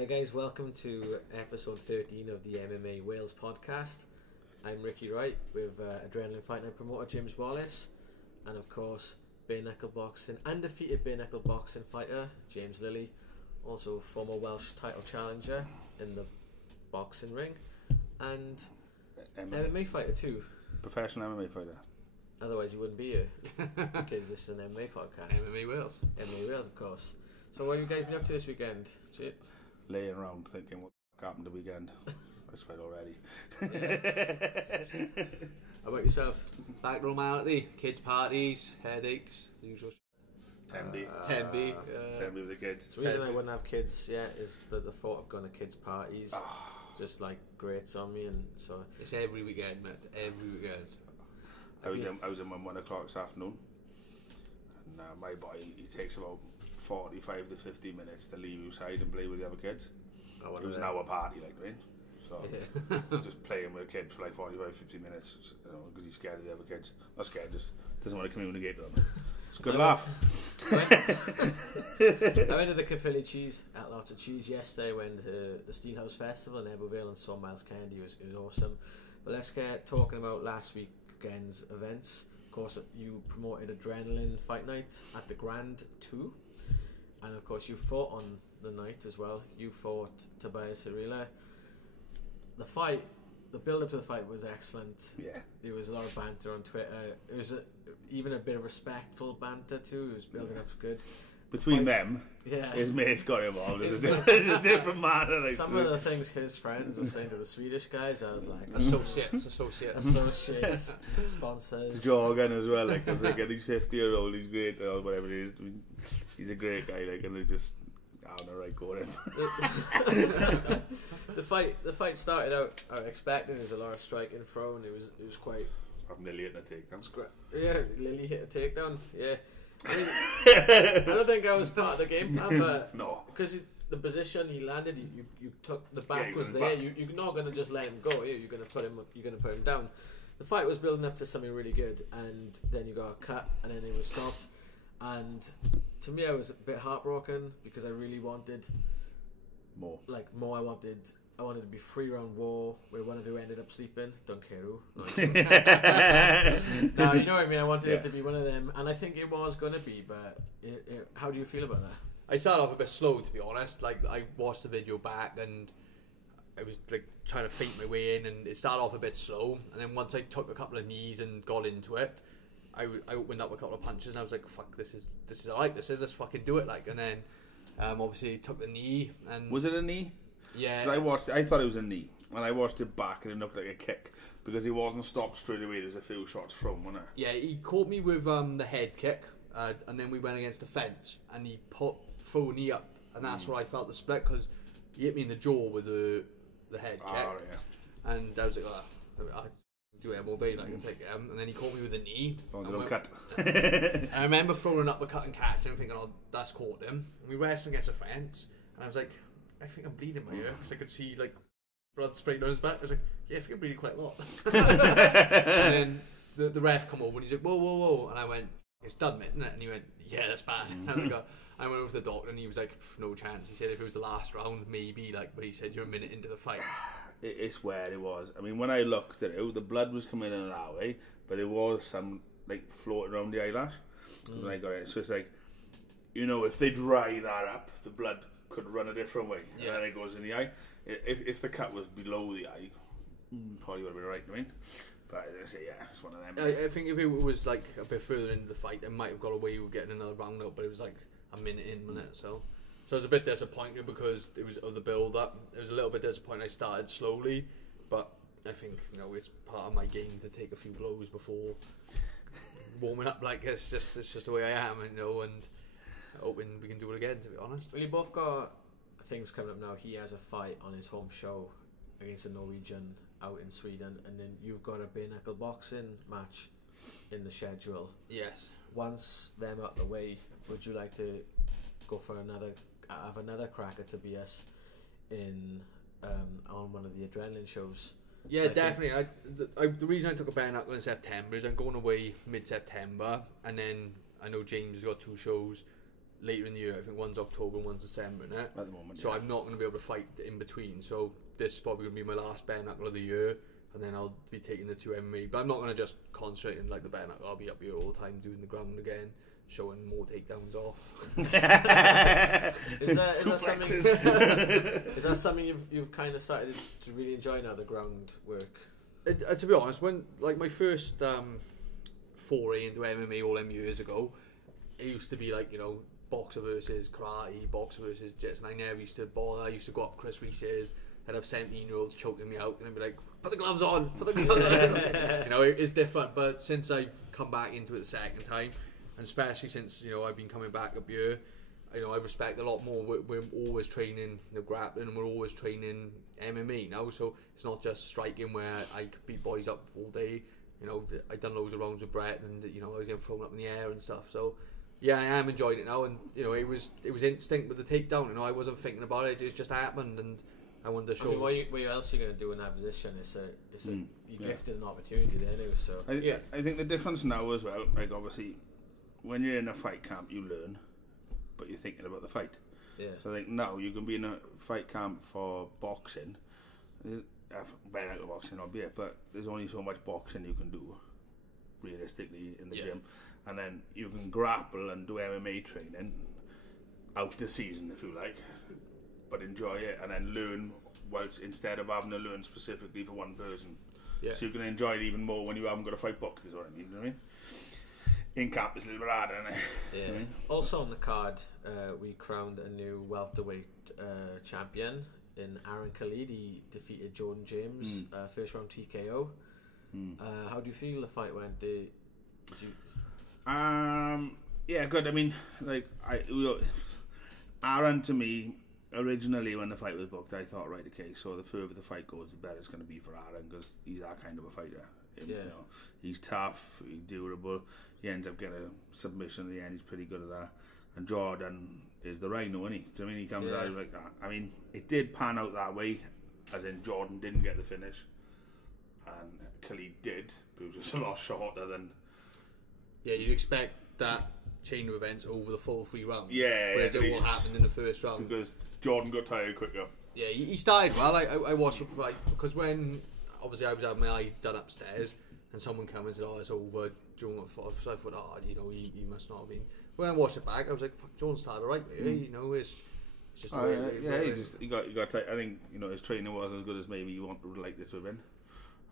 Hi guys, welcome to episode 13 of the MMA Wales podcast. I'm Wright with Adrenaline Fight Night promoter James Wallis, and of course bare knuckle boxing, undefeated bare knuckle boxing fighter James Lights, also former Welsh title challenger in the boxing ring, and MMA fighter too. Professional MMA fighter. Otherwise you wouldn't be here, because this is an MMA podcast. MMA Wales. MMA Wales, of course. So what have you guys been up to this weekend, James? Laying around thinking what happened the weekend. I sweat already. How about yourself? Back normality, kids' parties, headaches, the usual. Tenby. Tenby. Tenby with the kids. The reason I wouldn't have kids yet is that the thought of going to kids' parties just like grates on me, and so It's every weekend, mate. Every weekend. I was in my 1 o'clock this afternoon, and my boy, he takes about 45 to 50 minutes to leave your side and play with the other kids. It was an hour party, like, right? So just playing with the kids for like 45, 50 minutes, you know, because he's scared of the other kids. Not scared, just doesn't want to communicate with them. It's a good laugh. I went to the Caerphilly Cheese, at lots of cheese yesterday. I went to the Steelhouse Festival in Eberville and saw Miles Kennedy. It was awesome. But let's get talking about last weekend's events. Of course, you promoted Adrenaline Fight Night at the Grand 2. And of course you fought on the night as well. You fought Tobias Harila. The build up to the fight was excellent. Yeah. There was a lot of banter on Twitter. It was even a bit of respectful banter too. It was building up good. Between them, his mates got involved. It's a different matter. Like, some of the things his friends were saying to the Swedish guys, I was like, Associates, sponsors. To Jorgen as well, like, cause they get these 50-year-old, he's great, or whatever it is. I mean, he's a great guy, like, and they just, I don't know, right, go in. The fight started out expected. There was a lot of striking thrown. It was quite. I've nearly hit a takedown. Yeah, Lily hit a takedown. Yeah. I mean, I don't think I was part of the game plan, but no, because the position he landed, you took the back was there. Back. You're not going to just let him go. You're going to put him down. The fight was building up to something really good, and then you got a cut, and then it was stopped. And to me, I was a bit heartbroken because I really wanted more. I wanted to be 3-round war where one of you ended up sleeping. Don't care who. No, you know what I mean. I wanted it to be one of them, and I think it was going to be. But how do you feel about that? I started off a bit slow, to be honest. Like, I watched the video back and I was like trying to feint my way in, and it started off a bit slow. And then once I took a couple of knees and got into it, I opened up a couple of punches, and I was like, "Fuck, this is alright. Let's fucking do it!" Like, and then obviously took the knee. And was it a knee? Yeah. I thought it was a knee, and I watched it back, and it looked like a kick because he wasn't stopped straight away. There's a few shots from, wasn't it? Yeah, he caught me with the head kick, and then we went against the fence, and he threw a knee up, and that's where I felt the split because he hit me in the jaw with the head kick, yeah. and I was like, I do it all day, like, and take it, and then he caught me with the knee. Cut. I remember throwing an uppercut and catching him, thinking, "Oh, that's caught him." And we wrestled against a fence, and I was like, I think I'm bleeding my ear because I could see like blood spraying down his back. I was like, yeah, I think I'm bleeding quite a lot. And then the ref come over and he's like, whoa, and I went, it's done, mate, isn't it? And he went, yeah, that's bad. And I was like, I went over to the doctor and he was like, no chance. He said if it was the last round, maybe, like, but he said you're a minute into the fight. It's where it was. I mean, when I looked at it, the blood was coming in that way, but there was some like floating around the eyelash when I got it. So it's like, you know, if they dry that up, the blood could run a different way, and then it goes in the eye. If the cut was below the eye, probably would have been right, I mean. But I say, yeah, it's one of them. I think if it was like a bit further into the fight, I might have got away with getting another round out, but it was like a minute in, wasn't it? So I was a bit disappointed because it was of the build up. It was a little bit disappointing. I started slowly, but I think, you know, it's part of my game to take a few blows before warming up. Like, it's just the way I am, you know, and hoping we can do it again, to be honest. Well, you both got things coming up now. He has a fight on his home show against a Norwegian out in Sweden, and then you've got a bare knuckle boxing match in the schedule. Yes. Once them out the way, would you like to go for have another crack at Tobias in on one of the Adrenaline shows? Yeah, definitely. The reason I took a bare knuckle in September is I'm going away mid-September, and then I know James has got 2 shows later in the year. I think one's October and one's December, isn't it? At the moment, so yeah. I'm not going to be able to fight in between. So this is probably going to be my last bare knuckle of the year, and then I'll be taking the 2 MMA. But I'm not going to just concentrate on like the bare knuckle. I'll be up here all the time doing the ground again, showing more takedowns off. Is that something you've kind of started to really enjoy now, the ground work? To be honest, when like my first foray into MMA all them years ago, it used to be like, you know, boxer versus karate, boxer versus jits, and I never used to bother. I used to go up Chris Reese's, I'd have 17-year-olds choking me out, and I'd be like, put the gloves on, put the gloves on. You know, it's different. But since I've come back into it the second time, and especially since, you know, I've been coming back up here, you know, I respect a lot more. We're always training the grappling, and we're always training MMA now. So it's not just striking where I could beat boys up all day. You know, I done loads of rounds with Brett, and you know, I was getting thrown up in the air and stuff. So yeah, I am enjoying it now, and you know, it was instinct with the takedown. You know, I wasn't thinking about it; it just happened, and I wanted to show. I mean, what else are you going to do in that position? You're gifted an opportunity there now. So I think the difference now as well, like obviously, when you're in a fight camp, you learn, but you're thinking about the fight. Yeah. So I think now you can be in a fight camp for boxing. Better than boxing, albeit, but there's only so much boxing you can do, realistically, in the gym, and then you can grapple and do MMA training out the season, if you like, but enjoy it and then learn. Whilst instead of having to learn specifically for one person, so you can enjoy it even more when you haven't got to fight boxers. Is what I mean. You know what I mean? In camp it's a little bit harder, isn't it? Yeah. You know? Also on the card, we crowned a new welterweight champion in Aaron Khalid. He defeated Jordan James, first round TKO. How do you feel the fight went? Did you... Yeah, good. I mean, like Aaron, to me, originally when the fight was booked, I thought, right, okay, so the further the fight goes, the better it's going to be for Aaron, because he's that kind of a fighter. You know, he's tough, he's durable. He ends up getting a submission at the end. He's pretty good at that. And Jordan is the rhino, isn't he? So, I mean, he comes out like that. I mean, it did pan out that way, as in Jordan didn't get the finish, and Khalid did, but it was just a lot shorter than. Yeah, you'd expect that chain of events over the full 3 rounds. Yeah, whereas it all happened in the first round. Because Jordan got tired quicker. Yeah, he started well. I watched it, like, because when obviously I was having my eye done upstairs, and someone came and said, "Oh, it's over." Jordan got fought. So I thought, "Oh, you know, he must not have been." When I watched it back, I was like, "Fuck, Jordan started right, you know, it's just." He got tight. I think, you know, his training wasn't as good as maybe you would like it to have been.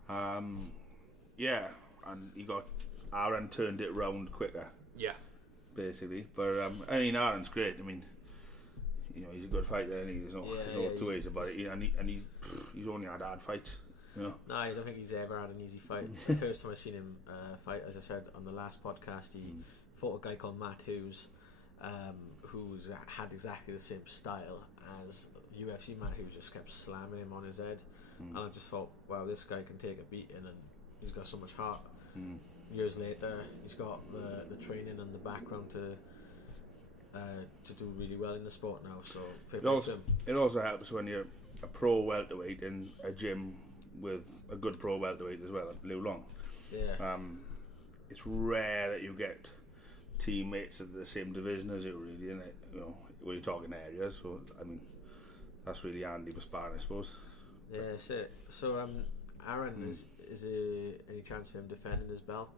And he got Aaron turned it round quicker. Yeah, basically. But I mean, Aaron's great. I mean, you know, he's a good fighter, and there's no two ways about it. And he's only had hard fights. You know? No, I don't think he's ever had an easy fight. The first time I seen him fight, as I said on the last podcast, he fought a guy called Matt Hughes, who's had exactly the same style as UFC Matt Hughes, just kept slamming him on his head, and I just thought, wow, this guy can take a beating, and he's got so much heart. Years later, he's got the training and the background to do really well in the sport now. So it also helps when you're a pro welterweight in a gym with a good pro welterweight as well, Liu Long. Yeah. It's rare that you get teammates of the same division as you, really, isn't it? You know, when you're talking areas. So I mean, that's really handy for sparring, I suppose. Yeah, that's it. So Aaron, is there any chance of him defending his belt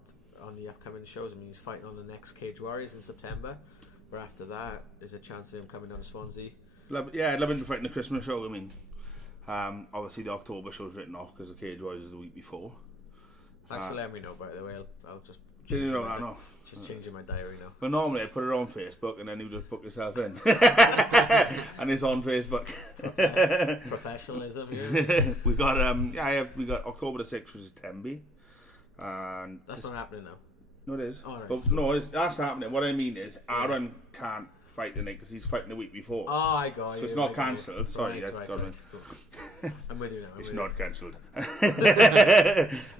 on the upcoming shows? I mean, he's fighting on the next Cage Warriors in September, but after that, is there a chance of him coming down to Swansea? I'd love him to fight in the Christmas show. I mean, obviously the October show's written off because the Cage Warriors is the week before. Thanks for letting me know, by the way. I'll just change in my diary now. But normally I put it on Facebook and then you just book yourself in. And it's on Facebook. Professionalism, yeah. we got October the 6th, which is Tembe. And that's not happening now. No, it is. Oh, right. But no, that's happening. What I mean is Aaron can't fight tonight because he's fighting the week before. Oh, I got you. So it's not cancelled. Sorry, that's right. Cool. I'm with you now. It's not cancelled.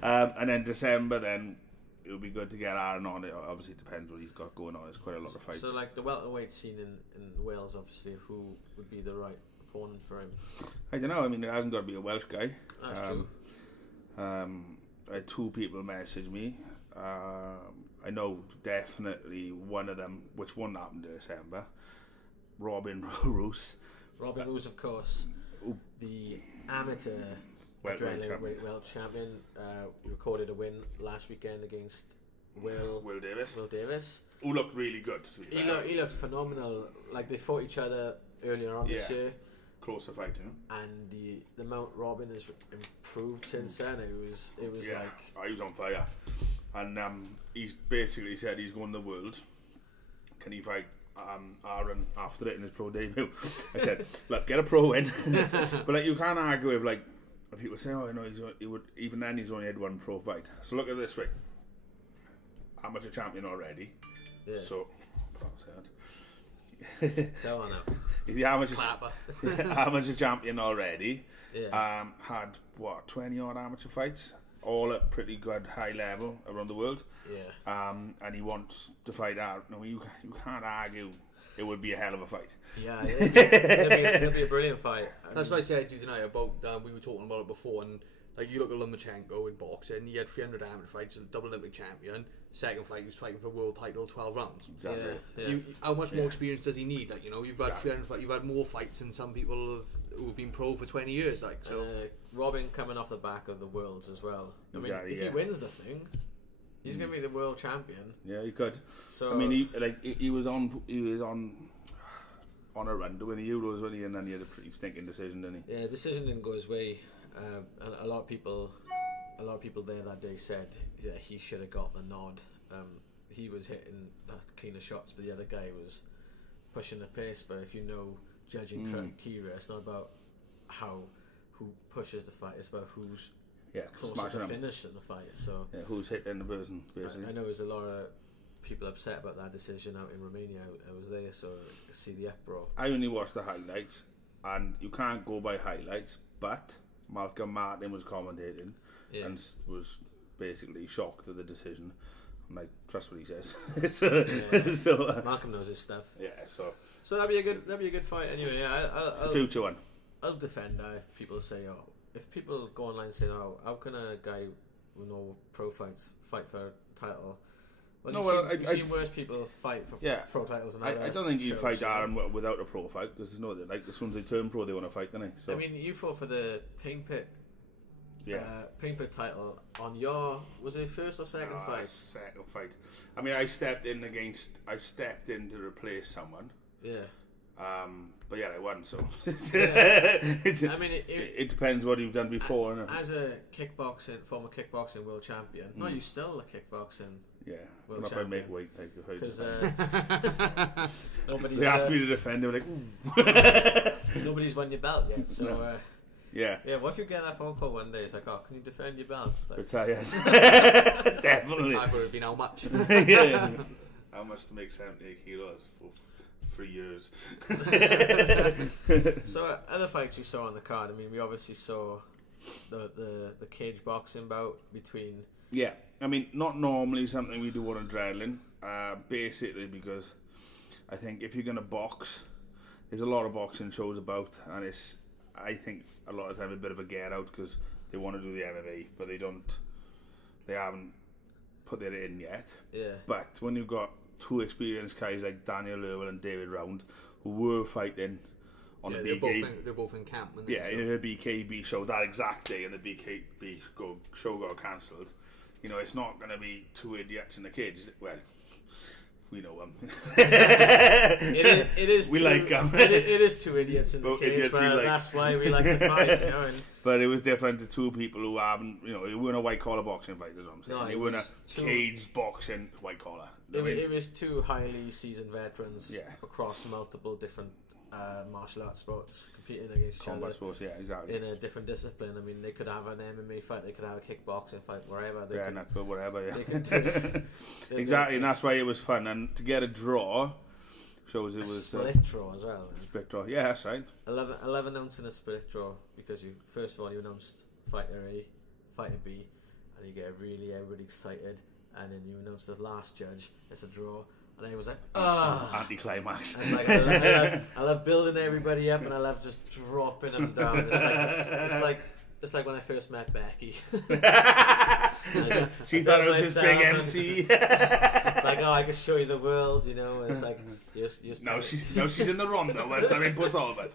And then December, then it would be good to get Aaron on. It obviously depends what he's got going on. There's quite a lot of fights. So, like the welterweight scene in Wales, obviously, who would be the right opponent for him? I don't know. I mean, it hasn't got to be a Welsh guy. That's true. I had 2 people message me. I know definitely one of them, which won't happen in December. Robin Roos. Robin Roos, of course, the amateur world champion. Recorded a win last weekend against Will Davis. Who looked really good. To be fair. He looked phenomenal. Like, they fought each other earlier on this year. Closer fight, you know. And the amount Robin has improved since then, it was like... he was on fire. And he's basically said he's going to the world. Can he fight Aaron after it in his pro debut? I said, look, get a pro win. But like, you can't argue with, like, people say, oh, no, he would, even then he's only had one pro fight. So look at it this way. Amateur champion already. Yeah. So, go on now. He's the amateur champion already. Yeah. Had, 20 odd amateur fights, all at pretty good high level around the world. Yeah. And he wants to fight out. No, you can't argue it would be a hell of a fight. Yeah, it'll be a brilliant fight. That's what I said to you tonight about, we were talking about it before, and like, you look at Lomachenko in boxing, he had 300 amateur fights, double Olympic champion. Second fight, he was fighting for a world title, 12 rounds. Exactly. Yeah. How much more experience does he need? Like, you've had 300 fights, you've had more fights than some people who've been pro for 20 years. Like, so Robin coming off the back of the Worlds as well. I mean, if he wins the thing, he's going to be the world champion. Yeah, he could. So I mean, he was on a run to win the Euros, wasn't he? And then he had a pretty stinking decision, didn't he? Yeah, decision didn't go his way. And a lot of people there that day said he should have got the nod. He was hitting cleaner shots, but the other guy was pushing the pace. But if you know judging criteria, it's not about who pushes the fight; it's about who's closer to finish in the fight. So who's hitting the person, basically. I know there's a lot of people upset about that decision out in Romania. I was there, so I see the uproar. I only watched the highlights, and you can't go by highlights, but Malcolm Martin was commentating and was basically shocked at the decision. I'm like, trust what he says. So Malcolm knows his stuff. Yeah, so that'd be a good fight anyway. Yeah, it's a 2-1. I'll defend that if people say, if people go online and say, how can a guy with no pro fights fight for a title? Well, I've seen worse people fight for pro titles. And I don't think you fight Aaron without a pro fight, because as soon as they turn pro, they want to fight, don't they? So I mean, you fought for the Ping Pit title on your, was it first or second fight? Second fight. I mean, I stepped in to replace someone. Yeah. But I won. So I mean, it depends what you've done before. As a former kickboxing world champion, no, you're still a kickboxing. Yeah, world not if I make weight. Because nobody's. They asked me to defend. They were like, nobody's won your belt yet. So. No. Yeah. What if you get that phone call one day? It's like, can you defend your belt? Like, yes. Definitely. I would have been how much? How much to make 78 kilos for 3 years? So other fights we saw on the card. I mean, we obviously saw the cage boxing bout between. Yeah, I mean, not normally something we do on adrenaline. Basically because I think if you're gonna box, there's a lot of boxing shows about, and it's, I think, a lot of time a bit of a get out because they want to do the MMA, but they haven't put it in yet. Yeah. But when you've got two experienced guys like Daniel Irwin and David Round, who were fighting on the BKB, they're both in camp. In the BKB show that exact day, and the BKB show got cancelled. It's not going to be two idiots in the cage. Well, we know them. It is. We like them. It is two idiots in the cage, but that's why we like the fight. But it was different to two people who haven't. It weren't a white collar boxing fight. Is what I'm saying. No, it weren't a cage boxing white collar. It was two highly seasoned veterans across multiple different martial arts sports competing against each Combat other. Sports, exactly. In a different discipline. I mean, they could have an MMA fight, they could have a kickboxing fight, wherever. Whatever. Yeah. They could do exactly, and that's why it was fun. And to get a draw shows it was split draw as well. Split draw, yeah, that's right. 11 announcing a split draw because you first of all you announced fighter A, fighter B, and you get everybody excited, and then you announce the last judge. It's a draw. And I was like, anticlimax. I love building everybody up, and I love just dropping them down. It's like when I first met Becky. She thought it was this big MC. It's like, oh, I can show you the world, you know. And it's like, no, she's in the wrong though. When Darren puts all of it.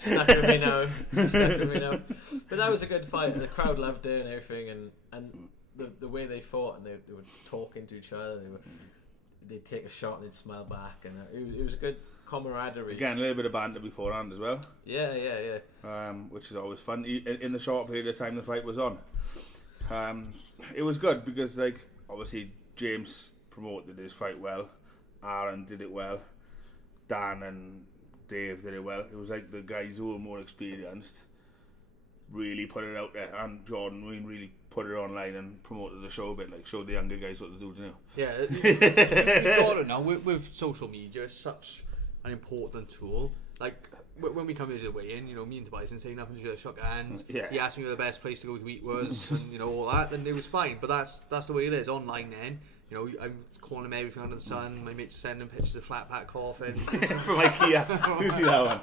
Stuck with me now. Stuck with me now. But that was a good fight. The crowd loved it and everything, and the way they fought, and they were talking to each other. They'd take a shot and they'd smile back, and it was a good camaraderie. Again, a little bit of banter beforehand as well. Yeah. Which is always fun. In the short period of time the fight was on, it was good because, like, obviously James promoted his fight well, Aaron did it well, Dan and Dave did it well. It was like the guys who were more experienced really put it out there, and Jordan really put it online and promoted the show a bit, like showed the younger guys what to do, you know. Yeah, you got it now with social media. It's such an important tool. Like when we come into the weigh-in, you know, me and Tobias didn't say nothing to each other, shook hands. Yeah. He asked me where the best place to go to eat was, and you know all that, and it was fine. But that's the way it is online. Then, you know, I'm calling him everything under the sun. My mates are sending pictures of flat pack coffin from IKEA. You see that one?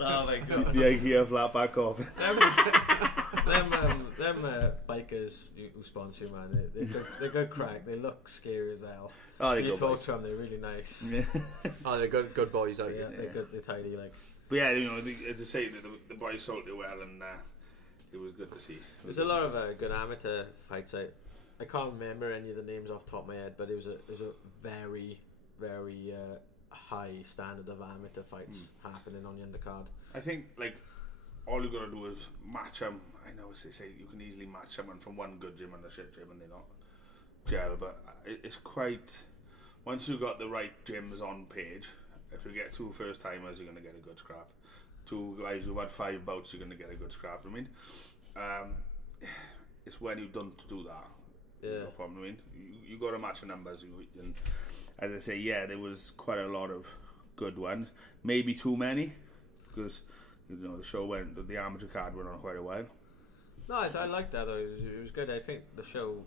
Oh my god! The IKEA flat pack coffin. Them bikers who sponsor you, man, they're good crack. They look scary as hell. Oh, when you talk to them, they're really nice. Yeah. Oh, they're good boys out here. They're good. They're tidy, like. But yeah, you know, as I say, the boys sold it well, and it was good to see. There's a lot of good amateur fights. I can't remember any of the names off the top of my head, but it was a very, very high standard of amateur fights happening on the undercard. I think, like, all you got to do is match them. I know as they say, you can easily match someone from one good gym and a shit gym and they're not gel, but it's quite... Once you've got the right gyms on page, if you get 2 first timers, you're going to get a good scrap. 2 guys who've had 5 bouts, you're going to get a good scrap. I mean, it's when you don't do that. Yeah. No problem. I mean, you got to match the numbers. And as I say, yeah, there was quite a lot of good ones. Maybe too many, because, you know, the show the amateur card went on quite a while. No, I liked that though. It was good. I think the show,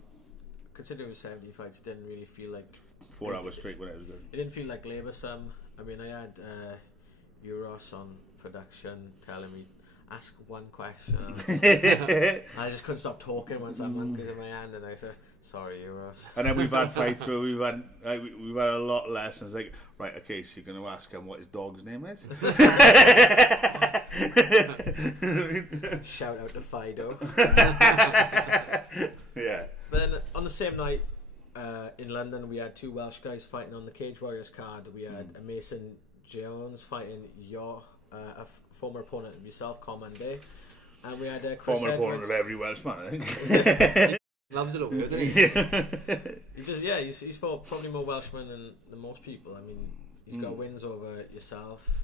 considering it was 70 fights, didn't really feel like 4 hours straight when it was good. It didn't feel like laboursome. I mean, I had Euros on production telling me ask one question. I just couldn't stop talking when someone gives in my hand, and I said, "Sorry, Euros." And then we've had fights where we've had a lot less, and it's like, right, okay, so you're going to ask him what his dog's name is. Shout out to Fido. Yeah. But then on the same night in London, we had 2 Welsh guys fighting on the Cage Warriors card. We had Mason Jones fighting a former opponent of yourself, Comandé, and we had Chris former Edwards. opponent of every Welshman, I think. Loves it over here, doesn't he? He's fought probably more Welshmen than most people. I mean, he's got wins over yourself,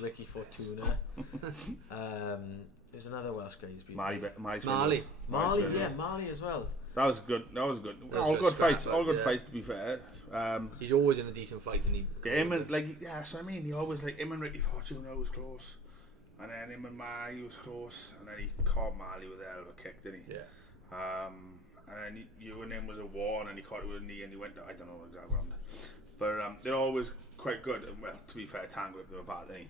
Ricky Fortuna. There's another Welsh guy he's been. Marley, Marley as well. That was good. All good fights. All good fights, to be fair. He's always in a decent fight, and so I mean, he always him and Ricky Fortuna was close, and then him and Marley was close, and then he caught Marley with a hell of a kick, didn't he? Yeah. And then you and him was a war, and then he caught it with a knee, and he went. I don't know exactly what happened, but they're always quite good. And, well, to be fair, Tang whipped them apart, didn't he?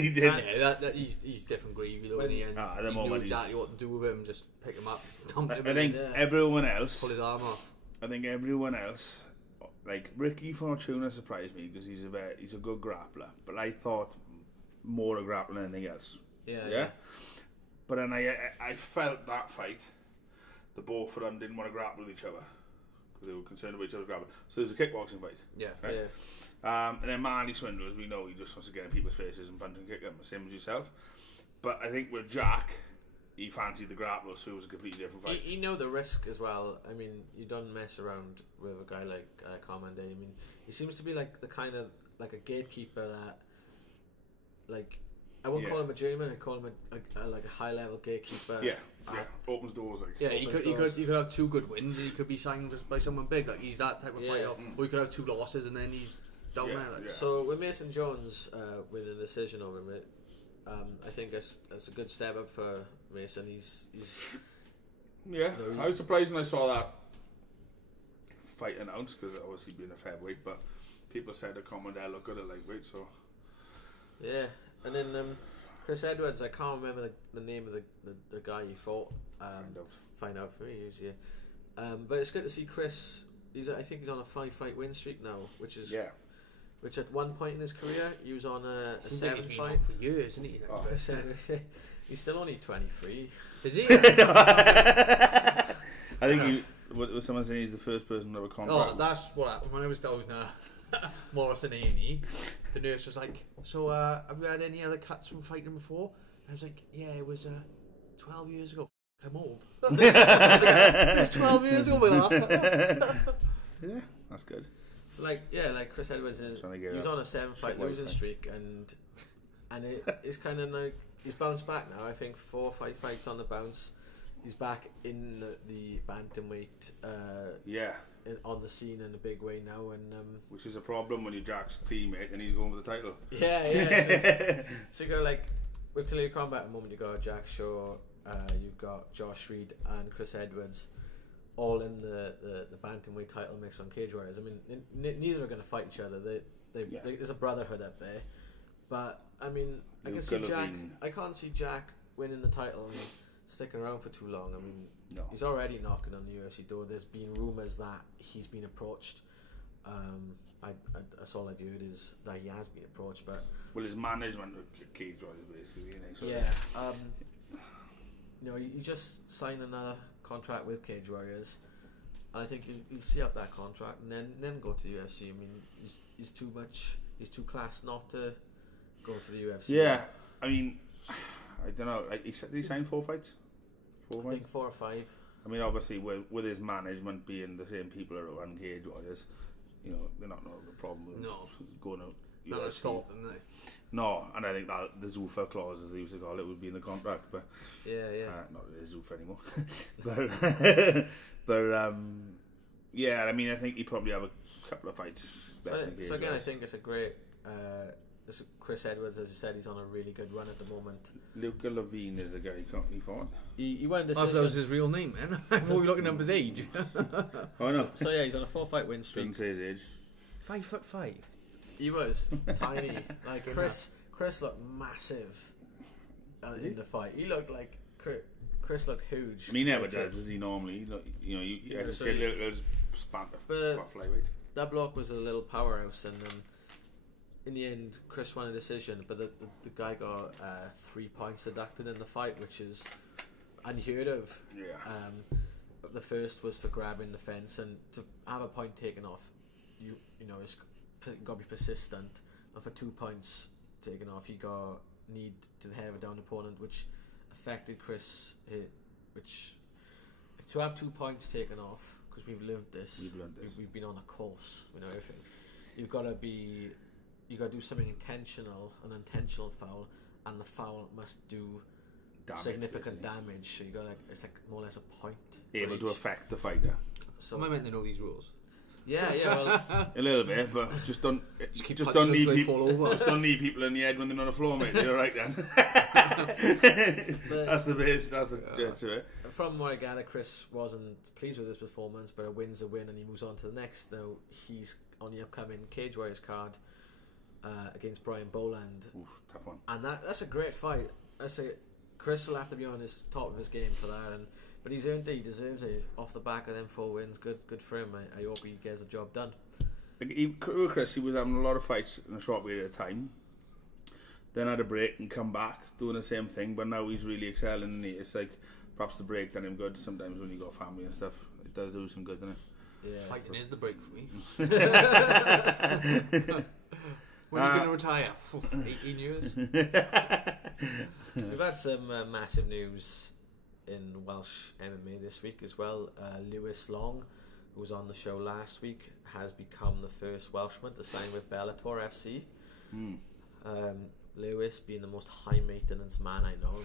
He did. Yeah, he's different gravy though. He knew exactly what to do with him. Just pick him up, dump him. I think everyone else pull his arm off. I think everyone else, like Ricky Fortuna, surprised me because he's a good grappler. But I thought more a grappler than anything else. Yeah. But then I felt that fight, the both of them didn't want to grapple with each other because they were concerned about each other's grappling. So there's a kickboxing fight. Yeah. Right? Yeah. And then Marley Swindler, as we know, he just wants to get in people's faces and punch and kick them, same as yourself. But I think with Jack, he fancied the grappler, so it was a completely different fight. You know the risk as well. I mean, you don't mess around with a guy like Comandé. I mean, he seems to be like the kind of like a gatekeeper that, like, I wouldn't call him a journeyman. I'd call him a high level gatekeeper. Yeah. Opens doors. Like. Yeah, you could have 2 good wins, and he could be signed just by someone big. Like he's that type of fighter. Or you could have 2 losses, and then he's down there. Like. So with Mason Jones winning a decision over him, I think that's a good step up for Mason. He's yeah. I was surprised when I saw that fight announced because obviously being a featherweight, but people said the Commandant looked good at lightweight. So yeah, and then Chris Edwards, I can't remember the name of the guy he fought. Find out for me, but it's good to see Chris. I think he's on a 5-fight win streak now, which is which at one point in his career he was on a 7-fight for years, isn't he? Oh. He's still only 23. Is he? I think what someone saying he's the first person to have a contract. Oh, that's what happened when I was down Morrison A&E. The nurse was like, "So, have you had any other cuts from fighting before?" I was like, "Yeah, it was 12 years ago." I'm old. I was like, it was 12 years ago my last cut. Yeah, that's good. So like Chris Edwards he was on a 7-fight losing streak, and it's kind of like he's bounced back now. I think 4 or 5 fights on the bounce. He's back in the bantamweight. On the scene in a big way now, and which is a problem when you're Jack's teammate and he's going for the title. So you go like with Tallulah Combat at the moment. You got Jack Shaw, you've got Josh Reed and Chris Edwards, all in the bantamweight title mix on Cage Warriors. I mean, neither are going to fight each other. There's a brotherhood up there, but I mean, I can see Jack. I can't see Jack winning the title and sticking around for too long. I mean, he's already knocking on the UFC door. There's been rumours that he's been approached. That's all I've heard is that he has been approached, but his management of Cage Warriors basically. He just signed another contract with Cage Warriors, and I think he'll see up that contract and then go to the UFC. I mean, he's too much. He's too class not to go to the UFC. Yeah, I mean, I don't know. Like, did he sign 4 fights? I think 4 or 5. I mean, obviously, with his management being the same people that run Cage Warriors, they're not having a problem with going out. Not stopping, they? No, and I think that the Zuffa clause, as they used to call it, would be in the contract. But not that it is Zuffa anymore. I mean, I think he probably have a couple of fights. So again, I think it's a great. Chris Edwards, as you said, he's on a really good run at the moment. Luca Levine is the guy he fought. He won this. I thought that was his real name, man. I thought we were looking up his age. Oh no. So he's on a 4-fight win streak. Didn't say his age. 5'5". He was tiny. Like Chris looked massive in the fight. He looked like Chris looked huge. I mean, he never does he normally? You just get a little spat of flyweight. That bloke was a little powerhouse, and in the end, Chris won a decision, but the guy got 3 points deducted in the fight, which is unheard of. Yeah. The first was for grabbing the fence, and to have a point taken off, it's got to be persistent. And for 2 points taken off, he got need to the head of a down opponent, which affected Chris. To have 2 points taken off, because we've learned this. We've been on a course. We know everything. You got to do something intentional, an intentional foul, and the foul must do significant damage. So you got it's like more or less a point. Able to affect the fighter. So am I meant to know these rules? Yeah, well, a little bit, but just don't need people. Just don't need people in the head when they're on the floor, mate. You're right then. That's the base. That's the to it. From what I gather, Chris wasn't pleased with his performance, but a win's a win, and he moves on to the next. Now he's on the upcoming Cage Warriors card against Brian Boland. Ooh, tough one. And that's a great fight. I say Chris will have to be on his top of his game for that, but he's earned it. He deserves it off the back of them 4 wins. Good for him. I hope he gets the job done. Chris, he was having a lot of fights in a short period of time. Then had a break and come back doing the same thing, but now he's really excelling. And it's like perhaps the break done him good. Sometimes when you got family and stuff, it does do some good, doesn't it? Yeah. Fighting is the break for me. When are you going to retire? 18 years. We've had some massive news in Welsh MMA this week as well. Lewis Long, who was on the show last week, has become the first Welshman to sign with Bellator FC. Lewis, being the most high maintenance man I know,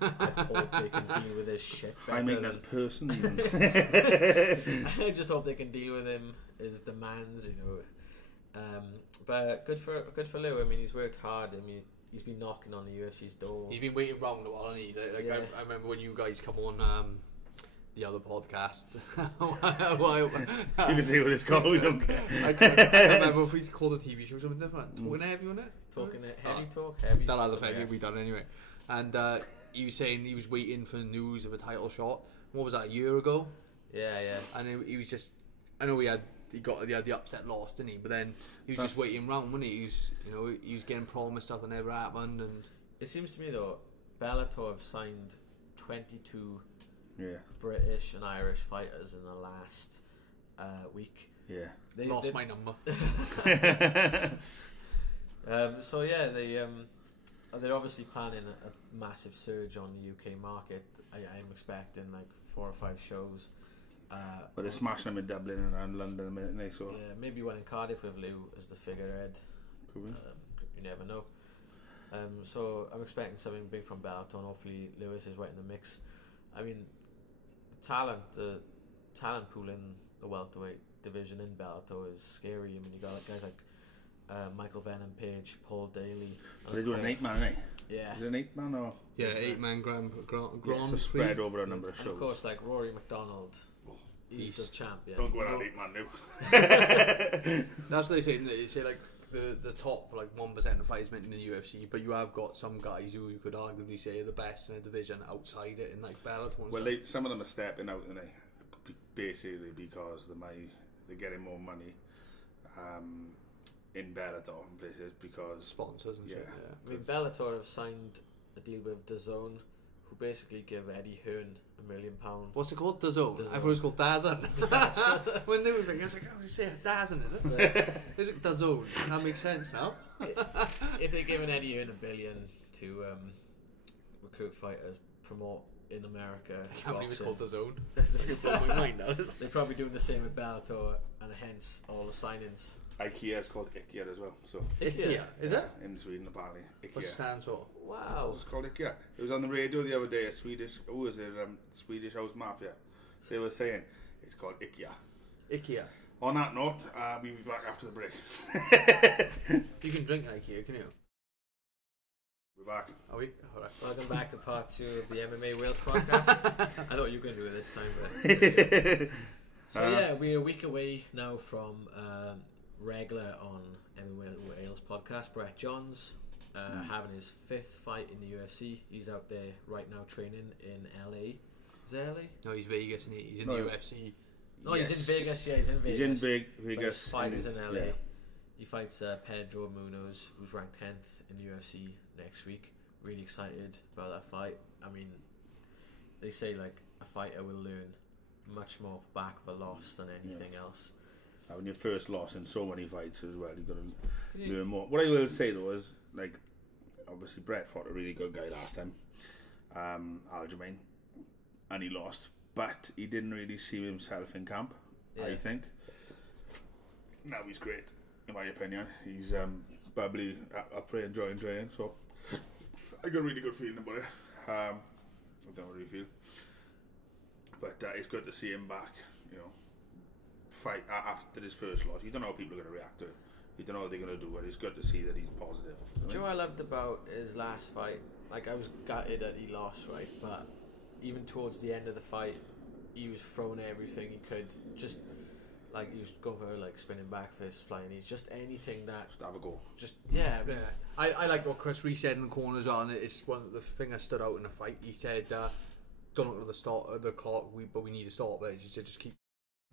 I hope they can deal with his shit better. High maintenance person, even. I just hope they can deal with him, his demands, But good for Lou. I mean, he's worked hard. I mean, he's been knocking on the UFC's door. He's been waiting around a while, hasn't he? Yeah. I remember when you guys come on the other podcast. You can see what it's called. We don't care. I remember if we called the TV show something different. Talking Heavy on it. talking heavy talk. Heavy. That has effectively we done anyway. And he was saying he was waiting for news of a title shot. What was that, a year ago? Yeah. And he was just, I know he had the upset loss, didn't he? But then he was just waiting around, wasn't he? He was getting promised stuff that never happened. And it seems to me though, Bellator have signed 22 British and Irish fighters in the last week. Yeah, they lost my number. So yeah, they're obviously planning a massive surge on the UK market. I'm expecting like 4 or 5 shows. But they're smashing them in Dublin and around London a minute, so yeah, maybe one in Cardiff with Lou as the figurehead. Could be. You never know. So I'm expecting something big from Bellator, and hopefully Lewis is right in the mix. I mean, the talent pool in the welterweight division in Bellator is scary. I mean, you got guys like Michael Venom Page, Paul Daly. They're doing an 8-man, eh? Yeah. Is it an 8-man or? Yeah, 8-man Grand It's a spread over a number of shows. And of course, like Rory McDonald, he's the champion. Don't go on 8-man now. That's what they say. They say like the top like 1% of fighters meant in the UFC, but you have got some guys who you could arguably say are the best in a division outside it, in like Bellator. Well, some of them are stepping out, and basically because they're getting more money in Bellator and places because sponsors and shit. Yeah. I mean, Bellator have signed a deal with DAZN, who basically give Eddie Hearn £1 million. What's it called? DAZN. I thought it was called DAZN. When they were thinking, I was like, how do you say it? DAZN, is it? Is it DAZN? That makes sense now. If they're giving Eddie Hearn $1 billion to recruit fighters, promote in America, I can't believe it's called DAZN. They're probably doing the same with Bellator, and hence all the signings. IKEA is called IKEA as well. So IKEA, is it? In Sweden, apparently. IKEA. What it stands for? Wow. It's called IKEA. It was on the radio the other day. Swedish House Mafia. So they were saying it's called IKEA. IKEA. On that note, we'll be back after the break. You can drink IKEA, can you? We're back. Are we? All right. Welcome back to part 2 of the MMA Wales podcast. I thought you were going to do it this time, but so yeah, we're a week away now from regular on MMA Wales podcast. Brett Johns having his 5th fight in the UFC. He's out there right now training in LA. Is it LA? No, he's Vegas, and he's in the UFC. No, yes. He's in Vegas. Yeah, he's in Vegas. He's in Vegas. His fight is in LA. Yeah. He fights Pedro Munoz, who's ranked 10th in the UFC next week. Really excited about that fight. I mean, they say like a fighter will learn much more off the back of a loss than anything else. Having your first loss in so many fights as well, you've got to learn more. What I will say though is, like, obviously Brett fought a really good guy last time, Aljamain, and he lost, but he didn't really see himself in camp. I think. Now he's great, in my opinion. He's bubbly, up for enjoying training, so I got a really good feeling about it. I don't really feel, but it's good to see him back. You know, fight after his first loss. You don't know how people are going to react to it. You don't know what they're going to do, but it's good to see that he's positive. Do you know what I loved about his last fight? Like, I was gutted that he lost, right? But even towards the end of the fight, he was throwing everything he could. Just like he was going for like spinning back fist, flying knees, just anything that. Just have a go. Just I like what Chris Reese said in the corners on it. It's one of the thing that stood out in the fight. He said, "Don't look at the start of the clock, but we need to stop it." He said, "Just keep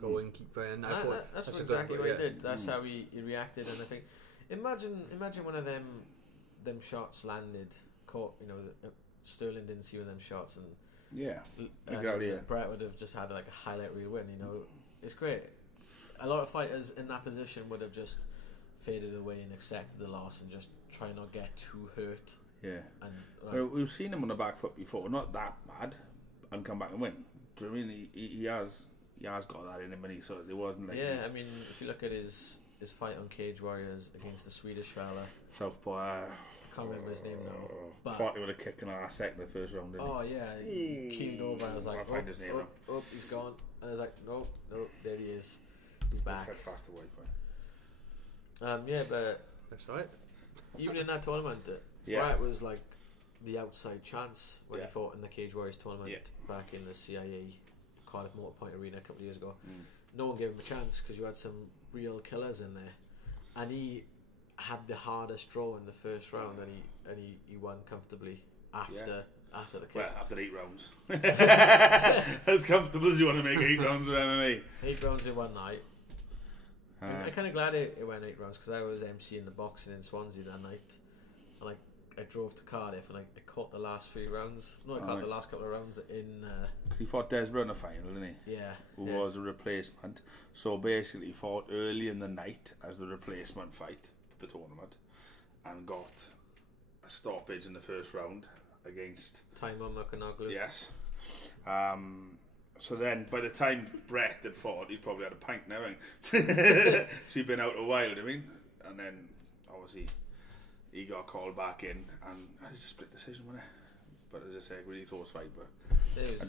going, keep playing." That's exactly what he did. That's how he reacted, and I think imagine one of them shots landed, caught. You know, Sterling didn't see one of them shots, and Brett would have just had like a highlight reel win. You know, it's great. A lot of fighters in that position would have just faded away and accepted the loss and just try not get too hurt. Yeah. And well, we've seen him on the back foot before, not that bad, and come back and win. Do you know what I mean? He has got that in him, and so there wasn't like. Yeah, I mean, if you look at his fight on Cage Warriors against the Swedish fella, Southpaw. I can't remember his name now. But Partly with a kick in our second, the first round. Didn't he? Yeah, he keeled over. And I was like, find his name oh, he's gone. And I was like, no, there he is. He's back. Faster Wi-Fi. Yeah, but that's right. Even in that tournament, Wright was like the outside chance when he fought in the Cage Warriors tournament back in the CIA Cardiff Motor Point Arena a couple of years ago. No one gave him a chance because you had some real killers in there, and he had the hardest draw in the first round, and he won comfortably after the kick. Well, after 8 rounds. As comfortable as you want to make 8 rounds of MMA. 8 rounds in one night. I'm kind of glad it went 8 rounds, because I was emceeing the boxing in Swansea that night, and I drove to Cardiff and I caught the last 3 rounds. No, I caught the last couple of rounds in. Because he fought Desborough in the final, didn't he? Yeah. Who was a replacement. So basically, he fought early in the night as the replacement fight for the tournament, and got a stoppage in the first round against Taimur Mukanoglu. Yes. So then, by the time Brett had fought, he'd probably had a pint and everything. So he'd been out a while, I mean. And then, obviously, he got called back in, and it was a split decision, wasn't it? But as I say, really close fight. But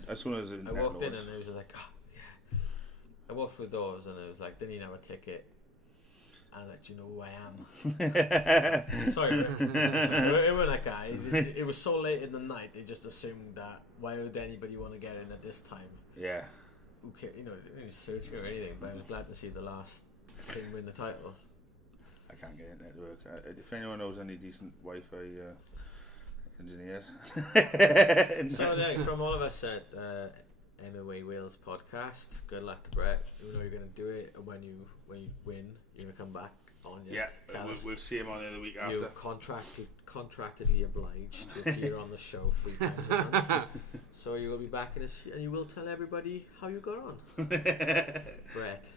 as soon as I walked in, and it was just like, yeah. I walked through the doors, and it was like, didn't even have a ticket. And I was like, do you know who I am? Sorry, it wasn't that guy. It was so late in the night, they just assumed that, why would anybody want to get in at this time? Yeah. Okay, you know, they didn't search me or anything, but I was glad to see the last thing win the title. I can't get internet to work. If anyone knows any decent Wi-Fi engineers. So, from all of us at MMA Wales podcast, good luck to Brett. We know you're going to do it, and when you win, you're going to come back on. Yeah, we'll see him on the week after. You're contractedly obliged to appear on the show 3 times a month. So you will be back in this, and you will tell everybody how you got on. Brett.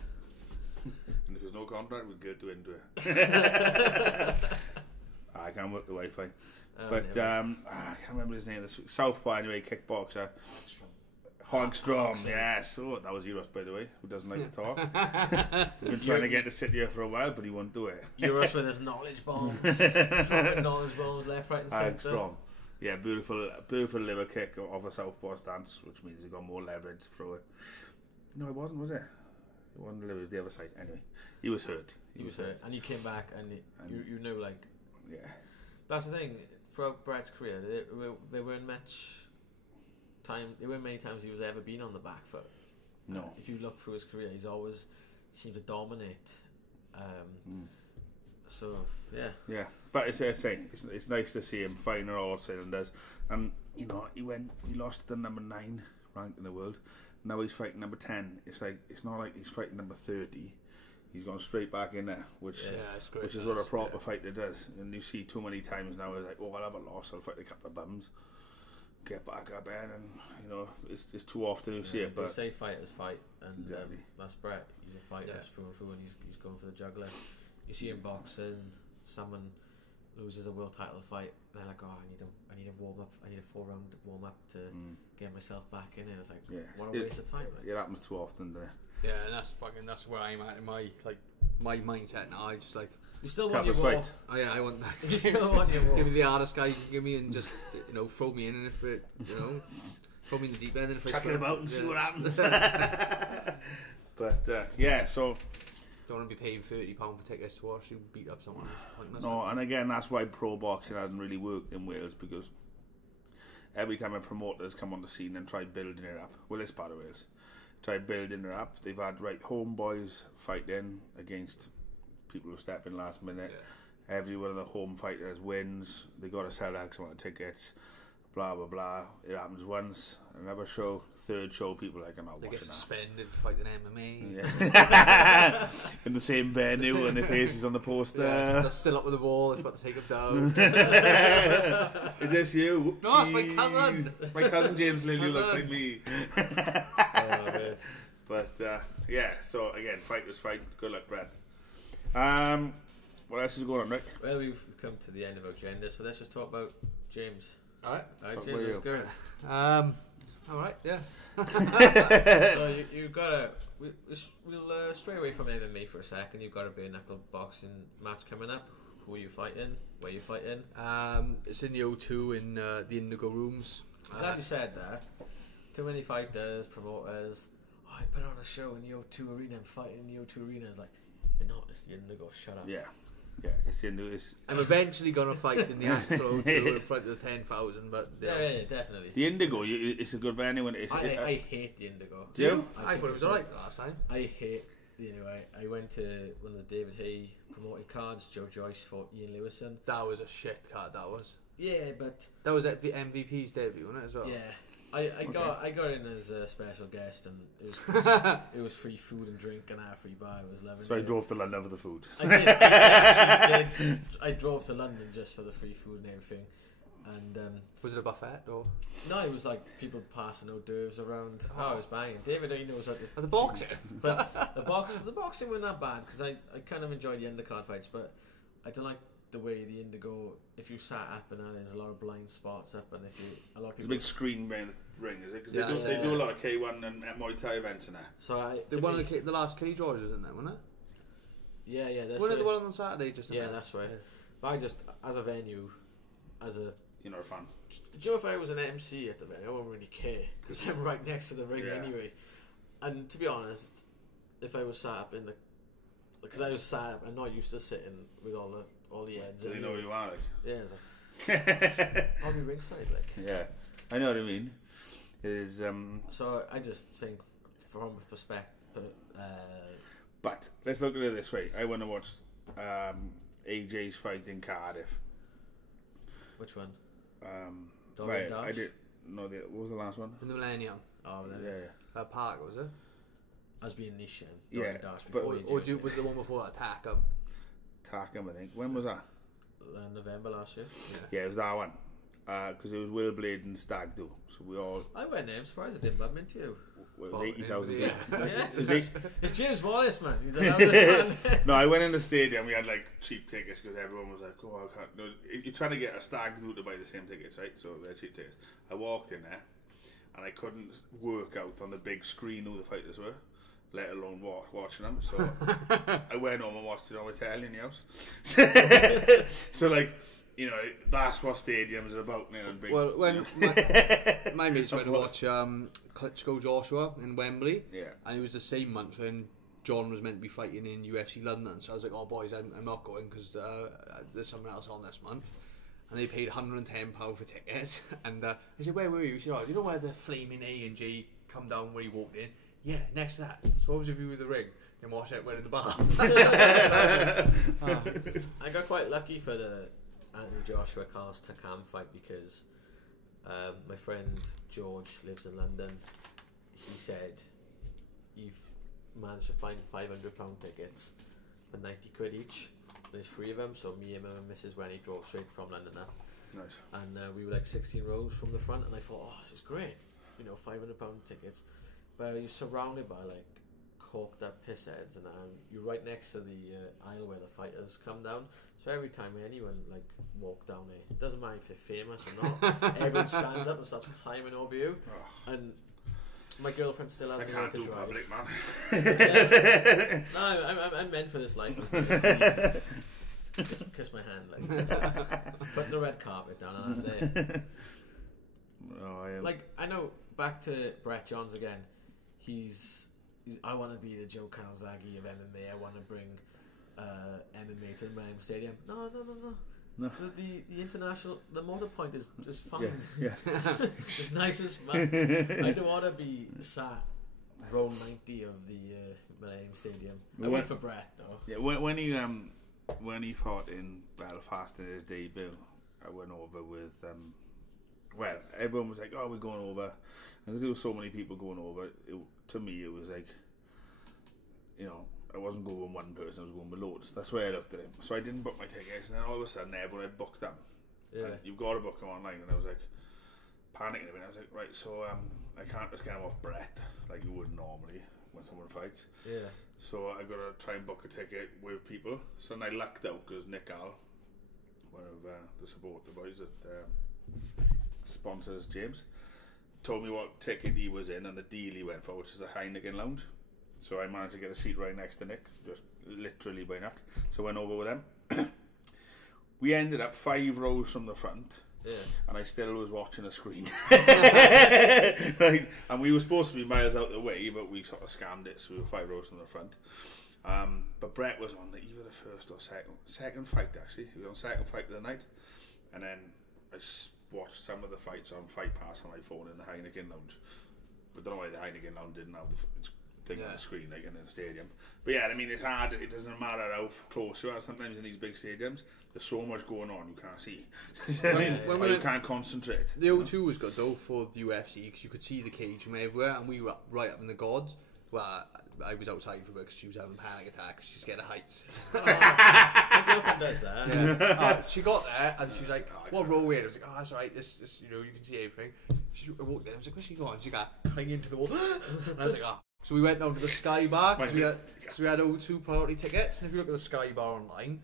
And if there's no contract, we'll go into it. I can't work the Wi-Fi. But I can't remember his name this week. Southpaw anyway, kickboxer. Hogstrom, yes. Oh, that was Euros, by the way, who doesn't like to talk. We've been trying to get to sit here for a while, but he won't do it. Euros with his knowledge bombs. Dropping knowledge bombs left, right and centre. Hogstrom. Yeah, beautiful liver kick off a southpaw stance, which means he got more leverage through it. No, it wasn't, was it? It wasn't liver, the other side. Anyway, he was hurt. He was hurt. And he came back, and you knew, like... Yeah. That's the thing. Throughout Brett's career, there weren't much... There weren't many times he was ever been on the back foot. No. If you look through his career, he's always seemed to dominate. So yeah. Yeah, but it's nice to see him firing on all cylinders. And you know, he lost to the number 9 ranked in the world. Now he's fighting number 10. It's not like he's fighting number 30. He's gone straight back in there, which is what a proper fighter does. And you see too many times now, it's like, oh, I'll have a loss, I'll fight a couple of bums. Get back up in, and you know it's too often you see it. But say fighters fight, and exactly. That's Brett. He's a fighter through and through, and he's going for the juggler. You see in boxing, someone loses a world title fight, and they're like, oh, I need a warm up, I need a 4-round warm up to get myself back in. And it's like, what a waste of time. It happens too often, doesn't it? Yeah, and that's where I'm at in my mindset now. I just like. You still want your war. Oh yeah, I want that. You still want your war. Give me the hardest guy you can give me, and just throw me in, and if it throw me in the deep end, and if chuck it about and see what happens. But so don't want to be paying £30 for tickets to watch you beat up someone. No, and again, that's why pro boxing hasn't really worked in Wales, because every time a promoter's come on the scene and tried building it up, well, this part of Wales, tried building it up, they've had homeboys fighting against people who step in last minute. Every one of the home fighters wins. They got to sell X amount of tickets. Blah blah blah. It happens once. Another show, third show, people are like, I'm not watching that. They get suspended for fighting MMA. Yeah. In the same venue, and their faces on the poster. Yeah, they're still up with the wall. It's about to take them down. Is this you? Whoopsie. No, it's my cousin. It's my cousin James Lights looks like me. But so again, fight was fight. Good luck, Brad. What else is going on, Rick? Well, we've come to the end of our agenda, so let's just talk about James. Alright, James, let's go. Alright, yeah. So you've got to... We'll stray away from MMA for a second. You've got a bare knuckle boxing match coming up. Who are you fighting? Where are you fighting? It's in the O2 in the Indigo Rooms. I'm glad you said that. Too many fighters, promoters. Oh, I put on a show in the O2 Arena. I'm fighting in the O2 Arena. It's like, you're not. It's the Indigo. Shut up. Yeah, it's the Indigo. I'm eventually gonna fight in the actual O2 in front of the 10,000, but yeah, definitely. The Indigo, it's a good venue. When I hate the Indigo. Do you? I thought it was alright last time. I hate Anyway, I went to one of the David Hay promoted cards. Joe Joyce fought Ian Lewison. That was a shit card. That was. Yeah, but That was at the MVP's debut, wasn't it, as well? yeah, I got in as a special guest, and it was free food and drink and a free bar. I was loving it. So I drove to London for the food. I did. I actually did. I drove to London just for the free food and everything. And Was it a buffet or? no, it was like people passing hors d'oeuvres around. Oh, it was banging. David, he knows how to. The boxing. But the boxing wasn't that bad because I kind of enjoyed the undercard fights, but I don't like the way the Indigo. If you sat up and there's a lot of blind spots up, and if you a lot of There's a people. big screen behind the ring, is it? Because Yeah, they do a lot of K1 and Muay Thai events in there. So One of the last cage orders was in there, wasn't it? yeah, that's Wasn't it the right. one on Saturday? Just in Yeah, there? that's right. But I just as a venue, as a. You're not a fan. Do you know if I was an MC at the venue, I wouldn't really care because I'm right next to the ring Yeah. anyway. And to be honest, if I was sat up in the, because I was sat up, I'm not used to sitting with all the heads. Do they know who you are? Like? Yeah, it's like I'll be ringside, like. Yeah, I know what I mean. It is, So I just think, from a perspective, but let's look at it this way. I want to watch AJ's fight in Cardiff. which one? Right, Dance? I did. No, what was the last one? In the Millennium. Oh, Yeah, Park, was it? As being Nishan. Yeah, Dash but- before you Was the one before that Taka? Tarkham, I think. When was that? November last year. Yeah, it was that one. Because it was Will Blade and Stag Do. So we all. I went there. I'm surprised I didn't bump into you. Well, it Well, was 80,000 yeah. people. Yeah, Big- it's James Wallace, man. He's an eldest man. No, I went in the stadium. We had like cheap tickets because everyone was like, "Oh, I can't." No, you're trying to get a Stag Do to buy the same tickets, right? So they're cheap tickets. I walked in there, and I couldn't work out on the big screen who the fighters were, let alone watching them. So I went home and watched it on my telly in the house. So like, you know, that's what stadiums are about. You know, big, Well, when you know. my mates went to watch Klitschko Joshua in Wembley, Yeah. and it was the same month when John was meant to be fighting in UFC London. So I was like, "Oh boys, I'm not going because there's someone else on this month." And they paid £110 for tickets. And I said, "Where were you?" He said, "Oh, do you know where the flaming A&G come down where he walked in?" "Yeah, next to that." "So what was your view of the ring?" "Then watch it when in the bar." I got quite lucky for the Anthony Joshua Carlos Takam fight because my friend George lives in London. He said you've managed to find £500 tickets for 90 quid each. There's 3 of them, so me and my Mrs. Wenny drove straight from London now. Nice. And we were like 16 rows from the front, and I thought, oh, this is great, you know, £500 tickets. But you're surrounded by like corked up piss heads, and you're right next to the aisle where the fighters come down. So every time anyone like walk down there, it doesn't matter if they're famous or not, everyone stands up and starts climbing over you. And my girlfriend still I hasn't can't learned to do drive. public, man. Yeah. No, I'm meant for this life. Kiss my hand, like put the red carpet down, and I'm there. Oh, Like I know. Back to Brett Johns again. He's I want to be the Joe Calzaghe of MMA. I want to bring MMA to the Millennium Stadium. No. No. The international, the motor point is just fine. Yeah. It's nice as man. I don't want to be sat row 90 of the Millennium Stadium. I went for Brett though. Yeah, when he fought in Belfast in his debut, I went over with well, everyone was like, "Oh, we're going over," and because there was so many people going over, to me it was like, you know, I wasn't going with one person, I was going with loads. That's why I looked at it. So I didn't book my tickets, and then all of a sudden everyone had booked them. Yeah. And you've got to book them online, and I was like panicking a bit. I was like, right, so I can't just get them off Brett like you would normally when someone fights. Yeah. So I got to try and book a ticket with people. So then I lucked out because Nick Al, one of the supporter boys that sponsors James, told me what ticket he was in and the deal he went for, which is a Heineken Lounge. So I managed to get a seat right next to Nick, just literally by neck. So I went over with them. We ended up 5 rows from the front. Yeah. And I still was watching a screen. Right? And we were supposed to be miles out the way, but we sort of scammed it, so we were 5 rows from the front. But Brett was on either the first or second fight, actually. He was on second fight of the night. And then I watched some of the fights on Fight Pass on my phone in the Heineken Lounge. But I don't know why the Heineken Lounge didn't have thing on the screen, like in the stadium. But yeah, I mean, it's hard. It doesn't matter how close you are. Sometimes in these big stadiums, there's so much going on you can't see. You can't concentrate. The O2 was good though for the UFC because you could see the cage from everywhere, and we were right up in the gods. Well, I was outside for work because she was having a panic attack because she's scared of heights. My girlfriend does that. Yeah. She got there and she was like, "What row are we in?" I was like, "Oh, that's alright. This, you know, you can see everything." She walked in. I was like, "Where's she going?" She got clinging to the wall. And I was like, "Oh." So we went down to the Sky Bar because we had O2 priority tickets. And if you look at the Sky Bar online,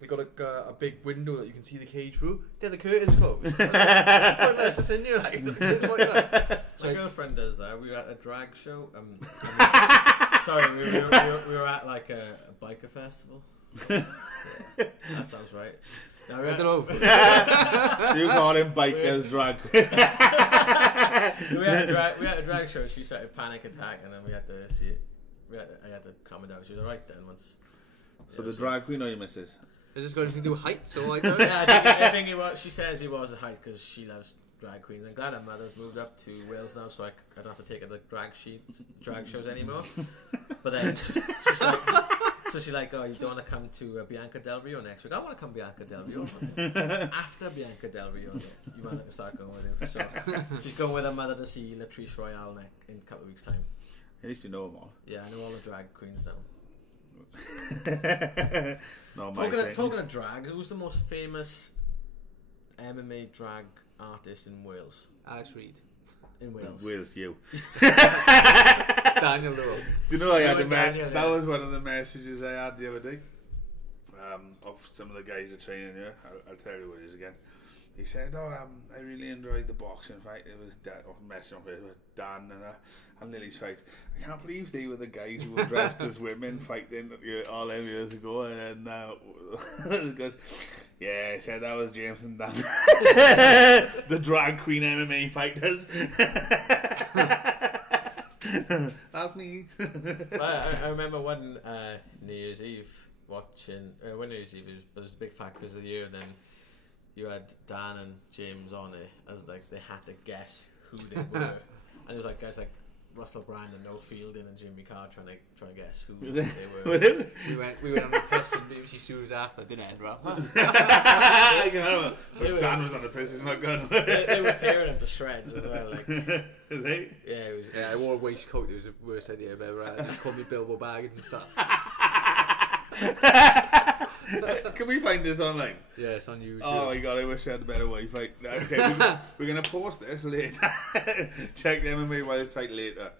they got a big window that you can see the cage through. Yeah, the curtains closed. Unless it's in here, like. My girlfriend does that. We were at a drag show. Sorry, we were at like a biker festival. Yeah, that sounds right. No, I don't know. You call him bikers drag. we had a drag show. She started a panic attack, and then we had to see it. I had to calm her down. She was alright then once. So the drag queen or your missus? Is this got anything to do with heights or like? Yeah, I think it was. She says he was a height because she loves drag queens. I'm glad her mother's moved up to Wales now, so I don't have to take her to drag shows anymore. But then she's like, oh, you don't want to come to Bianca Del Rio next week? I want to come Bianca Del Rio. After Bianca Del Rio, you might have to start going with him. So she's going with her mother to see Latrice Royale in a couple of weeks' time. At least you know them all. Yeah, I know all the drag queens now. Talking of drag, who's the most famous MMA drag artist in Wales? Alex Reid. In Wales. Wales, you. Daniel Lewis. Do you know that was one of the messages I had the other day of some of the guys that are training here. I'll tell you what it is again. He said, I really enjoyed the boxing fight. It was messing up with Dan and Lily's fight. I can't believe they were the guys who were dressed as women fighting all them years ago. And now it goes, yeah, I said that was James and Dan. The drag queen MMA fighters. That's me. I remember one New Year's Eve watching, when New Year's Eve, it was a big fact because of the year, and then you had Dan and James on it as like they had to guess who they were, and it was like guys like Russell Brand and No Fielding and Jimmy Carr trying to guess who they were. we went on the piss and BBC Studios after. Didn't end well. Dan was on the piss. It's not good. They were tearing him to shreds as well. Like, is he? Yeah, it was. Yeah, I wore a waistcoat. It was the worst idea I've ever had. Just called me Bilbo Baggins and stuff. Can we find this online? Yeah, it's on YouTube. Oh my god, I wish I had a better Wi-Fi. Okay, we're going to post this later. Check the MMA Wales site later.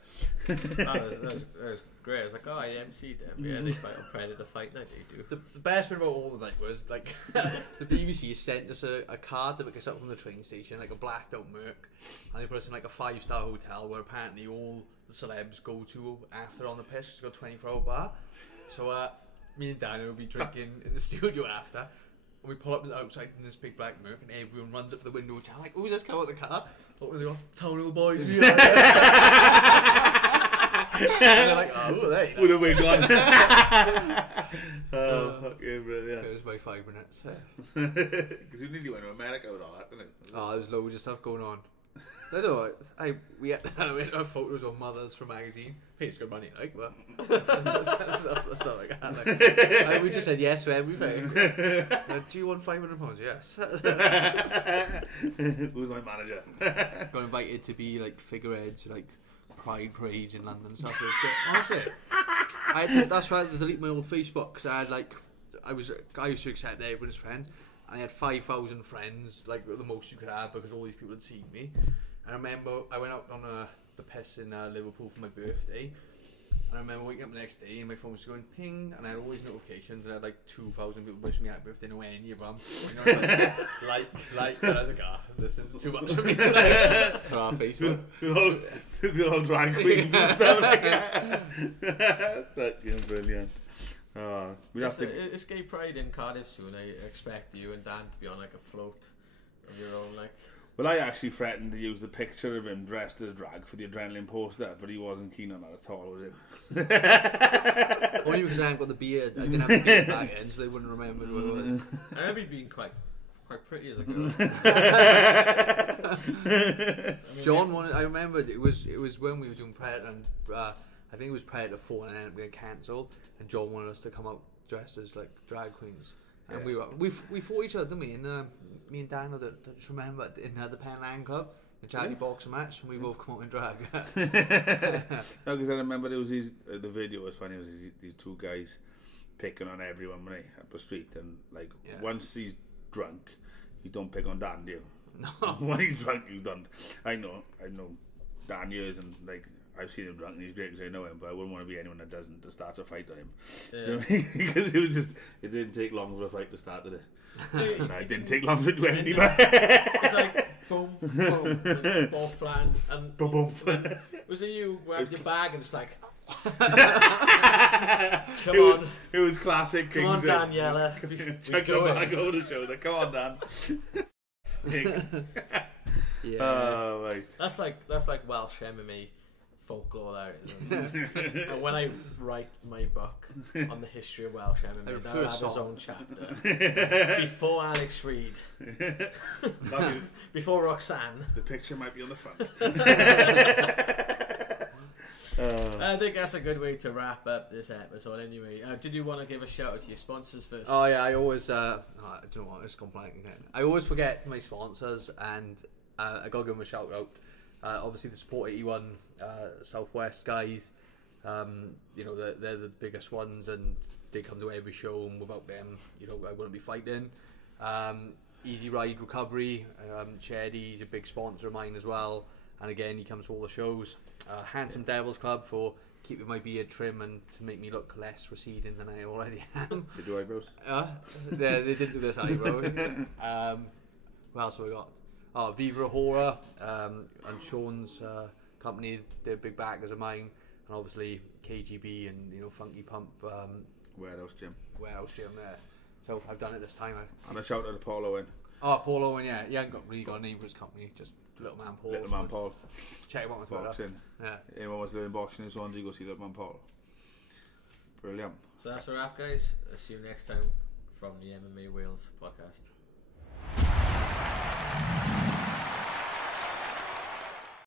That was great. I was like, oh, I MC'd them. Yeah, they fight on Predator Fight Night. They do. The best bit about all the night was like the BBC sent us a card to pick us up from the train station, like a blacked out Merc, and they put us in like a 5-star hotel where apparently all the celebs go to after on the piss. It's got a 24-hour bar. So me and Daniel will be drinking in the studio after, and we pull up outside in this big black Merc, and everyone runs up to the window and like, who's this come out of the car? What were they on? Town of the boys. And they're like, oh, who are they? What have we gone? Oh, fucking brilliant. It was about 5 minutes. Because you nearly went to America with all that, didn't it? Oh, there's loads of stuff going on. I don't know. We had photos of mothers from magazine. Pays good money, like, but stuff like that. Like, we just said yes to everything. Do you want £500? Yes. Who's my manager? Got invited to be like figureheads, like Pride parades in London and stuff. Honestly, that's why I had to delete my old Facebook because I used to accept everyone as friends, and I had 5,000 friends, like the most you could have, because all these people had seen me. And I remember I went out on the piss in Liverpool for my birthday, and I remember waking up the next day and my phone was going ping, and I had all these notifications, and I had like 2,000 people wishing me happy birthday, no any of them. You know, like, and I was like, this is too much for me. To our Facebook. They're all drag queens and stuff like that. Fucking brilliant. It's Gay Pride in Cardiff soon. I expect you and Dan to be on like a float of your own, like. Well, I actually threatened to use the picture of him dressed as drag for the adrenaline poster, but he wasn't keen on that at all, was he? Only because I haven't got the beard. I didn't have the beard back then, so they wouldn't remember who it was. I remember you being quite pretty as a girl. John wanted. I remember it was when we were doing Predator, and I I think it was prior to 4 and then it got cancelled, and John wanted us to come out dressed as like drag queens. And we fought each other, didn't we? And me and Dan, I just remember in the Penland Club, the charity boxing match, and we both come out in drag. No, because I remember there was these. The video was funny. It was these two guys picking on everyone when up the street, and like once he's drunk, you don't pick on Dan, do you? No. When he's drunk, you don't. I know Dan years, and like I've seen him drunk, and he's great because I know him, but I wouldn't want to be anyone that doesn't to start a fight on him. Do you know what I mean? Because it didn't take long for a fight to start, did it? No, it didn't take long for it to end either. It's like boom, boom, and ball flattened, and boom, boom. Was it you grabbed your bag and it's like, come on, it was classic. Come on, Daniela, chuck your bag over the shoulder. Come on, Dan. Yeah, oh, right. That's like Welsh MMA folklore there, isn't it? And when I write my book on the history of Welsh MMA, that'll have his own chapter. Before Alex Reid, before Roxanne. The picture might be on the front. I think that's a good way to wrap up this episode anyway. Did you want to give a shout out to your sponsors first? Oh yeah, I always I don't know what, it's gone blank again. I always forget my sponsors, and I gotta give them a shout out. Obviously the Support 81 Southwest guys, you know, they're the biggest ones, and they come to every show, and without them, you know, I wouldn't be fighting. Easy Ride Recovery, Sheddy, he's a big sponsor of mine as well, and again he comes to all the shows. Handsome Devils Club for keeping my beard trim and to make me look less receding than I already am. Did you eyebrows? They didn't do this eyebrow. What else have we got? Oh, Viva Horror and Sean's company, they're big backers of mine, and obviously KGB and, you know, Funky Pump. Warehouse Gym. Warehouse Gym, yeah. So I've done it this time. And a shout out to Paul Owen. Oh, Paul Owen, yeah. He hasn't really got a name for his company, just Little Man Paul. Little Man Paul. Check him out on Twitter. Boxing. Yeah. Anyone wants to learn boxing in Swansea, go see Little Man Paul. Brilliant. So that's a wrap, guys. I'll see you next time from the MMA Wales podcast.